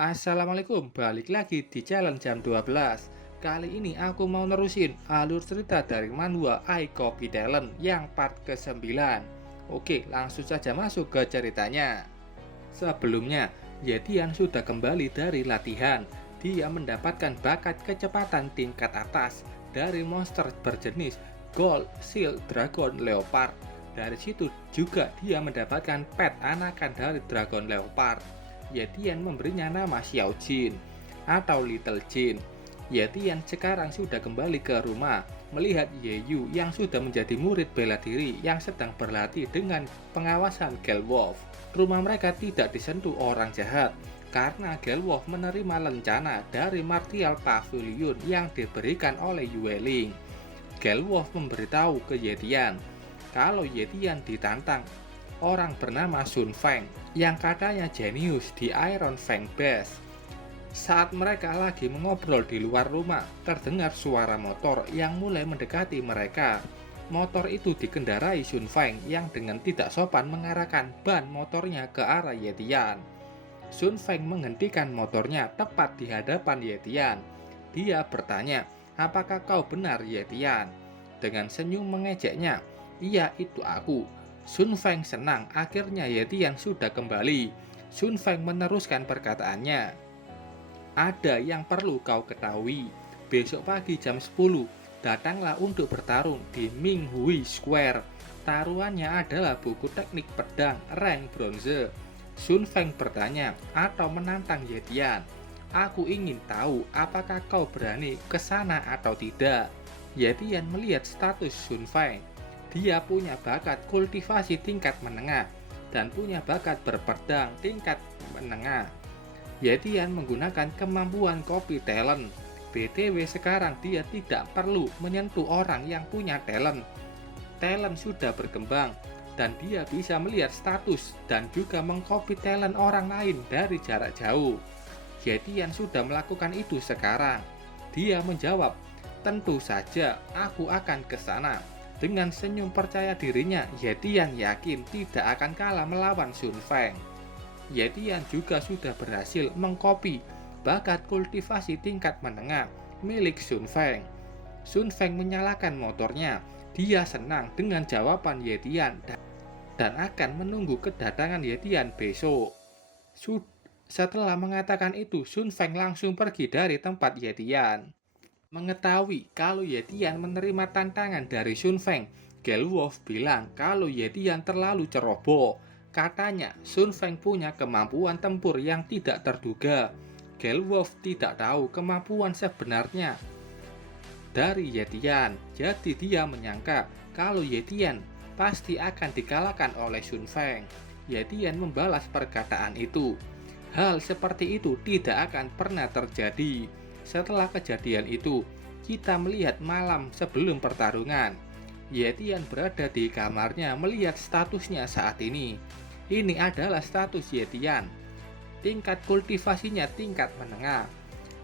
Assalamualaikum, balik lagi di challenge jam 12. Kali ini aku mau nerusin alur cerita dari manhwa I Copy Talent yang part ke-9. Oke, langsung saja masuk ke ceritanya. Sebelumnya, Yetian sudah kembali dari latihan. Dia mendapatkan bakat kecepatan tingkat atas dari monster berjenis Gold Seal Dragon Leopard. Dari situ juga dia mendapatkan pet anakan dari Dragon Leopard. Yetian memberinya nama Xiao Jin atau Little Jin. Yetian sekarang sudah kembali ke rumah melihat Yeyu yang sudah menjadi murid bela diri yang sedang berlatih dengan pengawasan Gelwolf. Rumah mereka tidak disentuh orang jahat karena Gelwolf menerima lencana dari Martial Pavilion yang diberikan oleh Yueling. Gelwolf memberitahu ke Yetian kalau Yetian ditantang orang bernama Sun Feng yang katanya jenius di Iron Fang Base. Saat mereka lagi mengobrol di luar rumah, terdengar suara motor yang mulai mendekati mereka. Motor itu dikendarai Sun Feng yang dengan tidak sopan mengarahkan ban motornya ke arah Yetian. Sun Feng menghentikan motornya tepat di hadapan Yetian. Dia bertanya, "Apakah kau benar, Yetian?" Dengan senyum mengejeknya, "Iya, itu aku." Sun Feng senang akhirnya Yetian sudah kembali. Sun Feng meneruskan perkataannya. "Ada yang perlu kau ketahui. Besok pagi jam 10, datanglah untuk bertarung di Minghui Square. Taruhannya adalah buku teknik pedang rank bronze." Sun Feng bertanya atau menantang Yetian. "Aku ingin tahu apakah kau berani ke sana atau tidak." Yetian melihat status Sun Feng. Dia punya bakat kultivasi tingkat menengah dan punya bakat berpedang tingkat menengah. Yetian menggunakan kemampuan copy talent. BTW sekarang dia tidak perlu menyentuh orang yang punya talent. Talent sudah berkembang dan dia bisa melihat status dan juga mengcopy talent orang lain dari jarak jauh. Yetian sudah melakukan itu sekarang. Dia menjawab, "Tentu saja aku akan ke sana." Dengan senyum percaya dirinya, Yetian yakin tidak akan kalah melawan Sun Feng. Yetian juga sudah berhasil mengcopy bakat kultivasi tingkat menengah milik Sun Feng. Sun Feng menyalakan motornya. Dia senang dengan jawaban Yetian dan akan menunggu kedatangan Yetian besok. Setelah mengatakan itu, Sun Feng langsung pergi dari tempat Yetian. Mengetahui kalau Yetian menerima tantangan dari Sun Feng, Gelwolf bilang kalau Yetian terlalu ceroboh. Katanya Sun Feng punya kemampuan tempur yang tidak terduga. Gelwolf tidak tahu kemampuan sebenarnya dari Yetian, jadi dia menyangka kalau Yetian pasti akan dikalahkan oleh Sun Feng. Yetian membalas perkataan itu. Hal seperti itu tidak akan pernah terjadi. Setelah kejadian itu, kita melihat malam sebelum pertarungan. Yetian berada di kamarnya melihat statusnya saat ini. Ini adalah status Yetian. Tingkat kultivasinya tingkat menengah.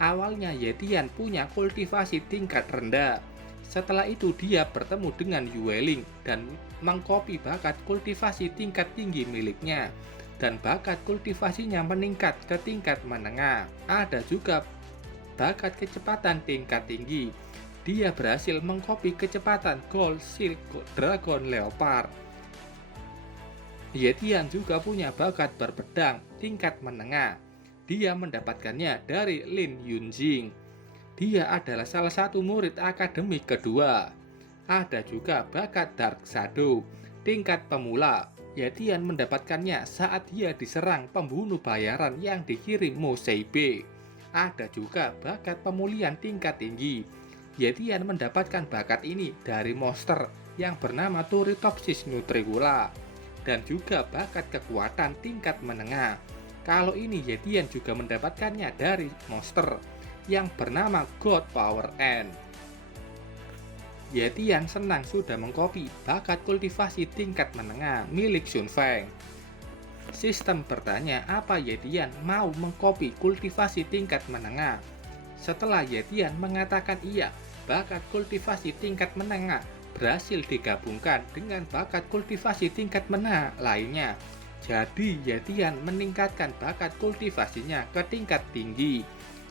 Awalnya Yetian punya kultivasi tingkat rendah. Setelah itu dia bertemu dengan Yueling dan mengcopy bakat kultivasi tingkat tinggi miliknya. Dan bakat kultivasinya meningkat ke tingkat menengah. Ada juga bakat kecepatan tingkat tinggi. Dia berhasil mengcopy kecepatan Gold Silk Dragon Leopard. Yetian juga punya bakat berpedang tingkat menengah. Dia mendapatkannya dari Lin Yunjing. Dia adalah salah satu murid akademik kedua. Ada juga bakat Dark Shadow tingkat pemula. Yetian mendapatkannya saat dia diserang pembunuh bayaran yang dikirim Mo Seibe. Ada juga bakat pemulihan tingkat tinggi. Yetian mendapatkan bakat ini dari monster yang bernama Turritopsis nutricula dan juga bakat kekuatan tingkat menengah. Kalau ini Yetian juga mendapatkannya dari monster yang bernama God Power N. Yetian senang sudah mengcopy bakat kultivasi tingkat menengah milik Sun Feng. Sistem bertanya apa Yetian mau mengcopy kultivasi tingkat menengah. Setelah Yetian mengatakan iya, bakat kultivasi tingkat menengah berhasil digabungkan dengan bakat kultivasi tingkat menengah lainnya. Jadi Yetian meningkatkan bakat kultivasinya ke tingkat tinggi.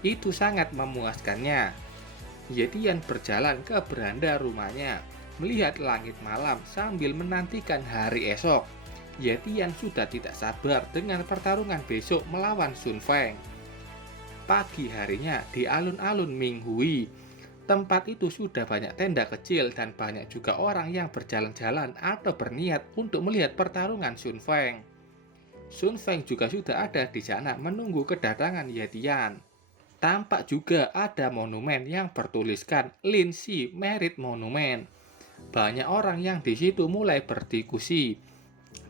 Itu sangat memuaskannya. Yetian berjalan ke beranda rumahnya, melihat langit malam sambil menantikan hari esok. Yetian sudah tidak sabar dengan pertarungan besok melawan Sun Feng. Pagi harinya di alun-alun Minghui, tempat itu sudah banyak tenda kecil dan banyak juga orang yang berjalan-jalan atau berniat untuk melihat pertarungan Sun Feng. Sun Feng juga sudah ada di sana menunggu kedatangan Yetian. Tampak juga ada monumen yang bertuliskan Lin Si Merit Monument. Banyak orang yang di situ mulai berdiskusi.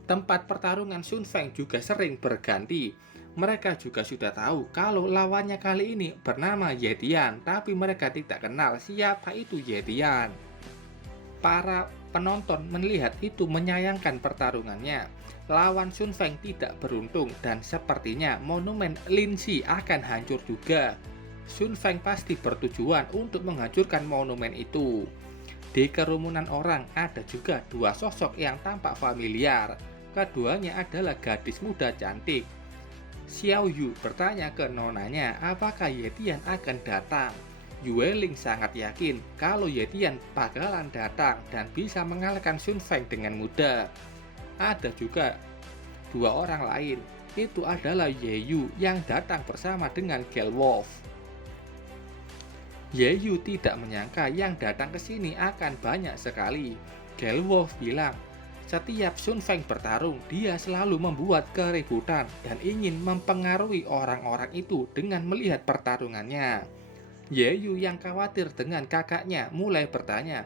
Tempat pertarungan Sun Feng juga sering berganti. Mereka juga sudah tahu kalau lawannya kali ini bernama Yetian, tapi mereka tidak kenal siapa itu Yetian. Para penonton melihat itu menyayangkan pertarungannya. Lawan Sun Feng tidak beruntung dan sepertinya monumen Lin Si akan hancur juga. Sun Feng pasti bertujuan untuk menghancurkan monumen itu. Di kerumunan orang ada juga dua sosok yang tampak familiar. Keduanya adalah gadis muda cantik. Xiao Yu bertanya ke nonanya apakah Yetian akan datang. Yueling sangat yakin kalau Yetian bakalan datang dan bisa mengalahkan Sun Feng dengan mudah. Ada juga dua orang lain, itu adalah Ye Yu yang datang bersama dengan Gelwolf. Ye Yu tidak menyangka yang datang ke sini akan banyak sekali. Gelwolf bilang, setiap Sun Feng bertarung, dia selalu membuat keributan dan ingin mempengaruhi orang-orang itu dengan melihat pertarungannya. Ye Yu yang khawatir dengan kakaknya mulai bertanya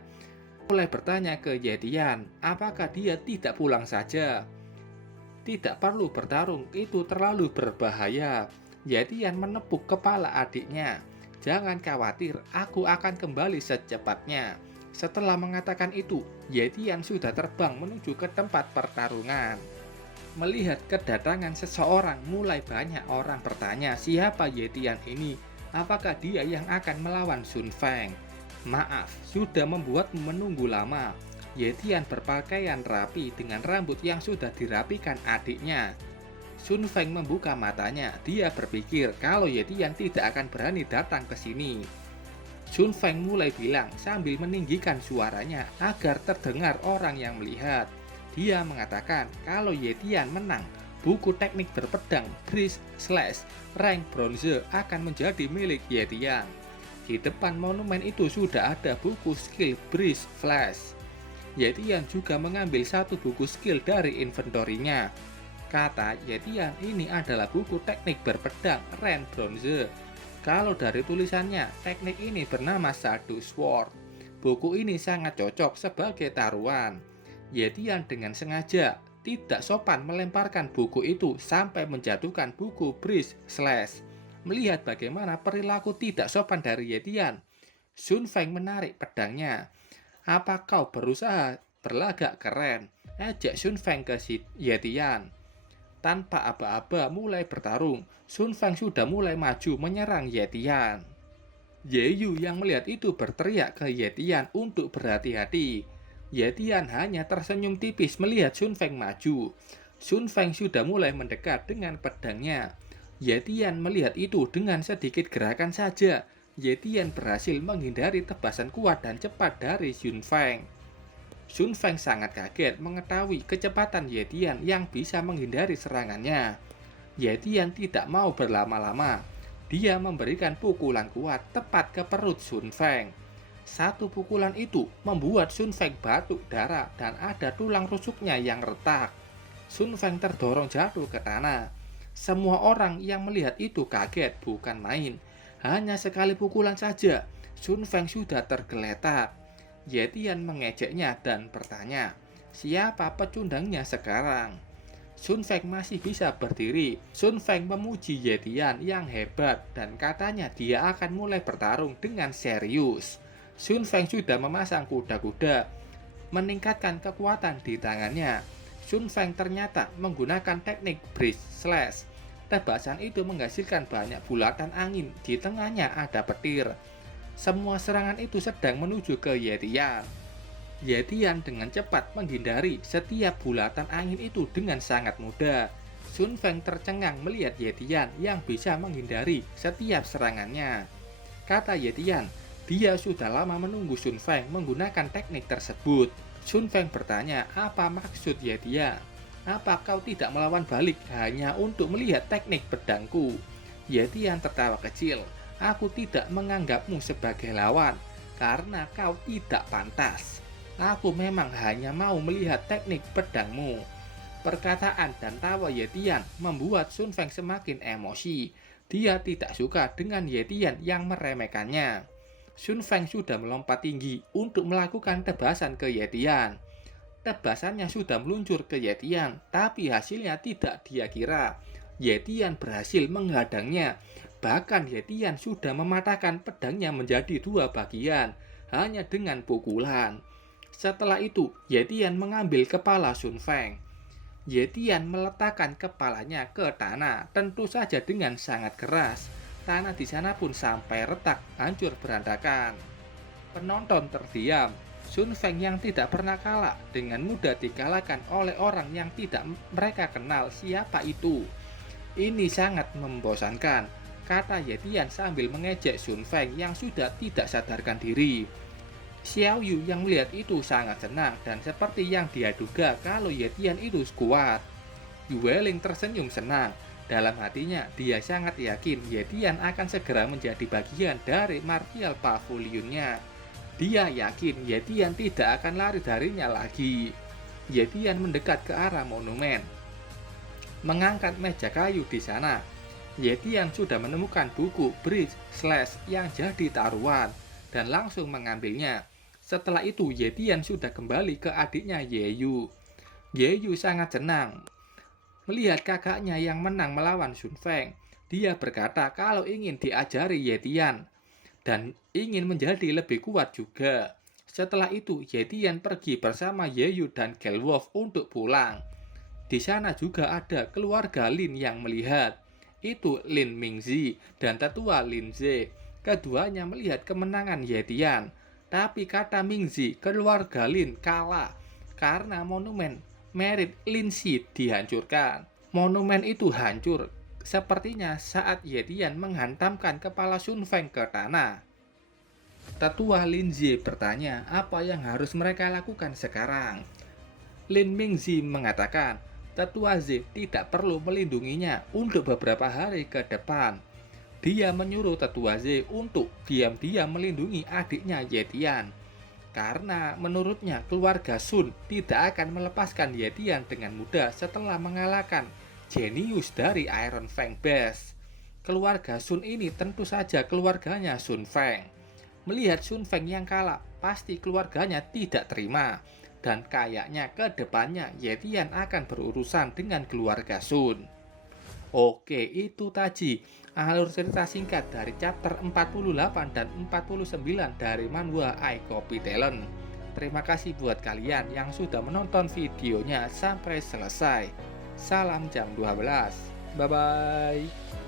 ke Yetian, apakah dia tidak pulang saja? Tidak perlu bertarung, itu terlalu berbahaya. Yetian menepuk kepala adiknya. Jangan khawatir, aku akan kembali secepatnya. Setelah mengatakan itu, Yetian sudah terbang menuju ke tempat pertarungan. Melihat kedatangan seseorang, mulai banyak orang bertanya siapa Yetian ini. Apakah dia yang akan melawan Sun Feng? Maaf, sudah membuatmu menunggu lama. Yetian berpakaian rapi dengan rambut yang sudah dirapikan adiknya. Sun Feng membuka matanya, dia berpikir kalau Yetian tidak akan berani datang ke sini. Sun Feng mulai bilang sambil meninggikan suaranya agar terdengar orang yang melihat. Dia mengatakan kalau Yetian menang, buku teknik berpedang Breeze Slash rank bronze akan menjadi milik Yetian. Di depan monumen itu sudah ada buku skill Breeze Flash. Yetian juga mengambil satu buku skill dari inventorinya. Kata Yetian ini adalah buku teknik berpedang rank bronze. Kalau dari tulisannya, teknik ini bernama Shadow Sword. Buku ini sangat cocok sebagai taruhan. Yetian dengan sengaja tidak sopan melemparkan buku itu sampai menjatuhkan buku Breeze Slash. Melihat bagaimana perilaku tidak sopan dari Yetian, Sun Feng menarik pedangnya. Apa kau berusaha berlagak keren? Ajak Sun Feng ke Yetian. Tanpa aba-aba mulai bertarung, Sun Feng sudah mulai maju menyerang Yetian. Ye Yu yang melihat itu berteriak ke Yetian untuk berhati-hati. Yetian hanya tersenyum tipis melihat Sun Feng maju. Sun Feng sudah mulai mendekat dengan pedangnya. Yetian melihat itu dengan sedikit gerakan saja. Yetian berhasil menghindari tebasan kuat dan cepat dari Sun Feng. Sun Feng sangat kaget mengetahui kecepatan Yetian yang bisa menghindari serangannya. Yetian tidak mau berlama-lama. Dia memberikan pukulan kuat tepat ke perut Sun Feng. Satu pukulan itu membuat Sun Feng batuk darah dan ada tulang rusuknya yang retak. Sun Feng terdorong jatuh ke tanah. Semua orang yang melihat itu kaget bukan main. Hanya sekali pukulan saja, Sun Feng sudah tergeletak. Yetian mengejeknya dan bertanya, siapa pecundangnya sekarang? Sun Feng masih bisa berdiri. Sun Feng memuji Yetian yang hebat dan katanya dia akan mulai bertarung dengan serius. Sun Feng sudah memasang kuda-kuda, meningkatkan kekuatan di tangannya. Sun Feng ternyata menggunakan teknik Breeze Slash. Tebasan itu menghasilkan banyak bulatan angin, di tengahnya ada petir. Semua serangan itu sedang menuju ke Yetian. Yetian dengan cepat menghindari setiap bulatan angin itu dengan sangat mudah. Sun Feng tercengang melihat Yetian yang bisa menghindari setiap serangannya. Kata Yetian, dia sudah lama menunggu Sun Feng menggunakan teknik tersebut. Sun Feng bertanya, apa maksud Yetian? Apa kau tidak melawan balik hanya untuk melihat teknik pedangku? Yetian tertawa kecil, aku tidak menganggapmu sebagai lawan, karena kau tidak pantas. Aku memang hanya mau melihat teknik pedangmu. Perkataan dan tawa Yetian membuat Sun Feng semakin emosi. Dia tidak suka dengan Yetian yang meremehkannya. Sun Feng sudah melompat tinggi untuk melakukan tebasan ke Yetian. Tebasannya sudah meluncur ke Yetian, tapi hasilnya tidak dia kira. Yetian berhasil menghadangnya. Bahkan Yetian sudah mematahkan pedangnya menjadi dua bagian, hanya dengan pukulan. Setelah itu, Yetian mengambil kepala Sun Feng. Yetian meletakkan kepalanya ke tanah, tentu saja dengan sangat keras. Tanah di sana pun sampai retak, hancur berantakan. Penonton terdiam. Sun Feng yang tidak pernah kalah dengan mudah dikalahkan oleh orang yang tidak mereka kenal siapa itu. Ini sangat membosankan, kata Yetian sambil mengejek Sun Feng yang sudah tidak sadarkan diri. Xiao Yu yang melihat itu sangat senang dan seperti yang dia duga kalau Yetian itu kuat. Yueling tersenyum senang. Dalam hatinya, dia sangat yakin Yetian akan segera menjadi bagian dari martial pavilionnya. Dia yakin Yetian tidak akan lari darinya lagi. Yetian mendekat ke arah monumen, mengangkat meja kayu di sana. Yetian sudah menemukan buku Bridge Slash yang jadi taruhan dan langsung mengambilnya. Setelah itu, Yetian sudah kembali ke adiknya Yeyu. Yeyu sangat senang melihat kakaknya yang menang melawan Sun Feng. Dia berkata kalau ingin diajari Yetian dan ingin menjadi lebih kuat juga. Setelah itu, Yetian pergi bersama Yeyu dan Gelwolf untuk pulang. Di sana juga ada keluarga Lin yang melihat. Itu Lin Mingzi dan tetua Lin Ze. Keduanya melihat kemenangan Yetian. Tapi kata Mingzi, keluarga Lin kalah karena monumen Merit Lin Xi dihancurkan. Monumen itu hancur sepertinya saat Yetian menghantamkan kepala Sun Feng ke tanah. Tetua Lin Zi bertanya apa yang harus mereka lakukan sekarang. Lin Mingzi mengatakan, Tetua Zi tidak perlu melindunginya untuk beberapa hari ke depan. Dia menyuruh Tetua Z untuk diam-diam melindungi adiknya Yetian. Karena menurutnya keluarga Sun tidak akan melepaskan Yetian dengan mudah setelah mengalahkan jenius dari Iron Fang Base. Keluarga Sun ini tentu saja keluarganya Sun Feng. Melihat Sun Feng yang kalah, pasti keluarganya tidak terima. Dan kayaknya ke depannya Yetian akan berurusan dengan keluarga Sun. Oke, itu tadi alur cerita singkat dari chapter 48 dan 49 dari manhwa I Copy Talent. Terima kasih buat kalian yang sudah menonton videonya sampai selesai. Salam jam 12. Bye-bye.